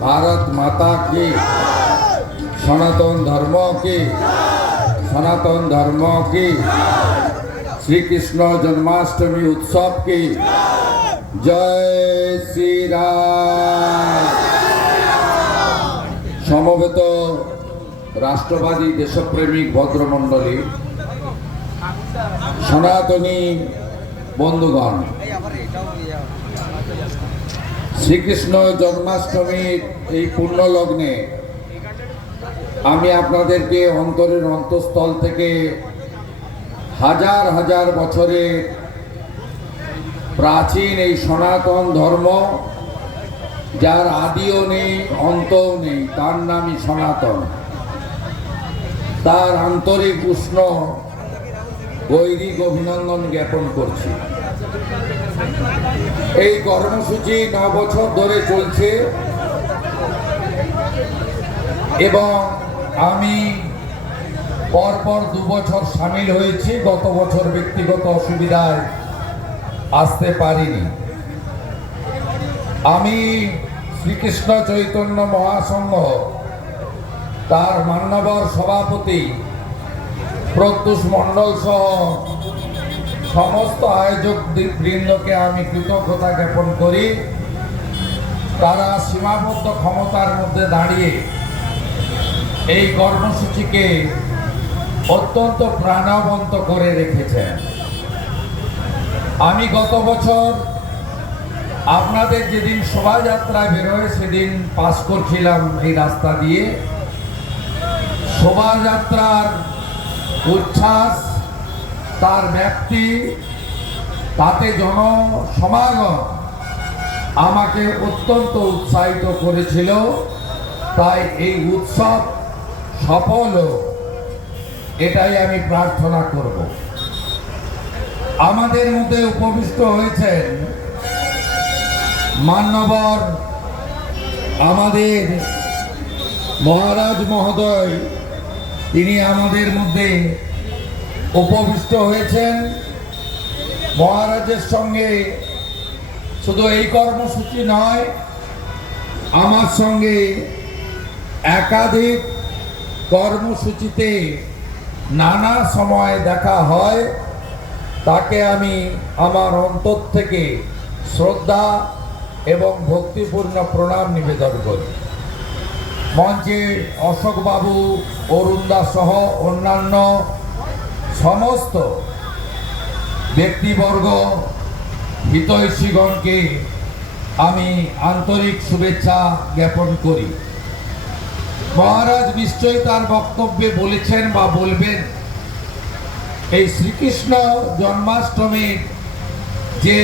ভারত মাতা কি সনাতন ধর্ম কি সনাতন ধর্ম কি শ্রীকৃষ্ণ জন্মাষ্টমী উৎসব কি জয় শ্রীরাম সমবেত রাষ্ট্রবাদী দেশপ্রেমিক ভদ্রমণ্ডলী সনাতনী বন্ধুগণ শ্রীকৃষ্ণ জন্মাষ্টমীর এই পূর্ণ লগ্নে আমি আপনাদেরকে অন্তরের অন্তঃস্থল থেকে হাজার হাজার বছরের প্রাচীন এই সনাতন ধর্ম, যার আদিও নেই, অন্তও নেই, তার নামই সনাতন। তার আন্তরিক উষ্ণ গৈরিক অভিনন্দন জ্ঞাপন করছি। এই কর্মসূচি ন বছর ধরে চলছে। এবং আমি পরপর দু বছর সামিল হয়েছি, গত বছর ব্যক্তিগত অসুবিধায় আসতে পারিনি। আমি শ্রীকৃষ্ণ চৈতন্য মহাসংঘ, তার মান্যবর সভাপতি প্রত্যুষ মণ্ডল সহ সমস্ত আয়োজক বৃন্দকে আমি কৃতজ্ঞতা জ্ঞাপন করি। তারা সীমাবদ্ধ ক্ষমতার মধ্যে দাঁড়িয়ে এই কর্মসূচিকে অত্যন্ত প্রাণবন্ত করে রেখেছেন। আমি গত বছর আপনাদের যেদিন শোভাযাত্রায় বেরোয়, সেদিন পাস করছিলাম এই রাস্তা দিয়ে। শোভাযাত্রার উচ্ছ্বাস তার ব্যক্তি, তাতে জনসমাগম আমাকে অত্যন্ত উৎসাহিত করেছিল। তাই এই উৎসব সফল এটাই আমি প্রার্থনা করব। আমাদের মধ্যে উপবিষ্ট হয়েছেন মান্যবর আমাদের মহারাজ মহোদয়। তিনি আমাদের মধ্যে উপবিষ্ট হয়েছেন মহারাজের সঙ্গে। শুধু এই কর্মসূচি নয়, আমার সঙ্গে একাধিক কর্মসূচিতে নানা সময় দেখা হয়। তাকে আমি আমার অন্তর থেকে শ্রদ্ধা এবং ভক্তিপূর্ণ প্রণাম নিবেদন করি। মঞ্চে অশোকবাবু, অরুণদা সহ অন্যান্য সমস্ত ব্যক্তিবর্গ হিতৈষীগণকে আমি আন্তরিক শুভেচ্ছা জ্ঞাপন করি। মহারাজ নিশ্চয়ই তার বক্তব্যে বলেছেন বা বলবেন, এই শ্রীকৃষ্ণ জন্মাষ্টমীর যে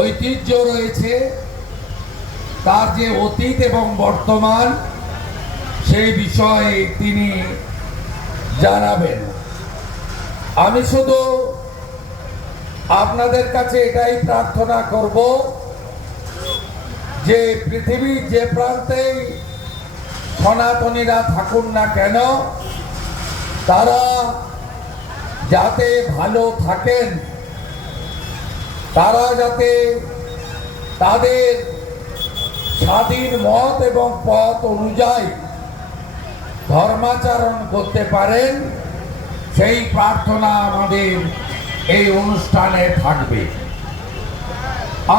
ঐতিহ্য রয়েছে, তার যে অতীত এবং বর্তমান, সেই বিষয়ে তিনি জানাবেন। আমি শুধু আপনাদের কাছে এটাই প্রার্থনা করব যে পৃথিবীর যে প্রান্তেই সনাতনীরা থাকুন না কেন, তারা যাতে ভালো থাকেন, তারা যাতে তাদের স্বাধীন মত এবং পথ অনুযায়ী ধর্মাচরণ করতে পারেন, সেই প্রার্থনা আমাদের এই অনুষ্ঠানে থাকবে।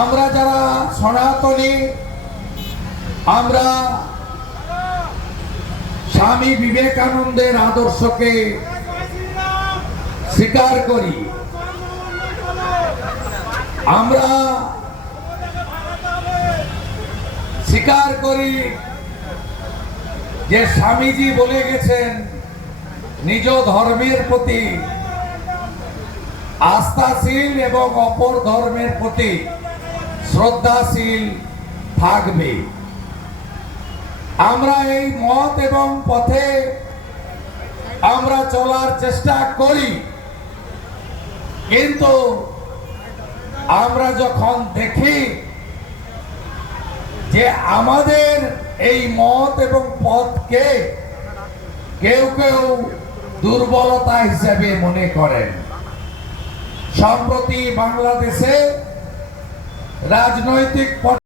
আমরা যারা সনাতনী, আমরা স্বামী বিবেকানন্দের আদর্শকে স্বীকার করি, আমরা স্বীকার করি যে স্বামীজি বলে গেছেন, নিজ ধর্মের প্রতি আস্থাশীল এবং অপর ধর্মের প্রতি শ্রদ্ধাশীল থাকবে। আমরা এই মত এবং পথে আমরা চলার চেষ্টা করি। কিন্তু আমরা যখন দেখি যে আমাদের এই মত এবং পথকে কেউ কেউ দুর্বলতা হিসেবে মনে করেন। সম্প্রতি বাংলাদেশে রাজনৈতিক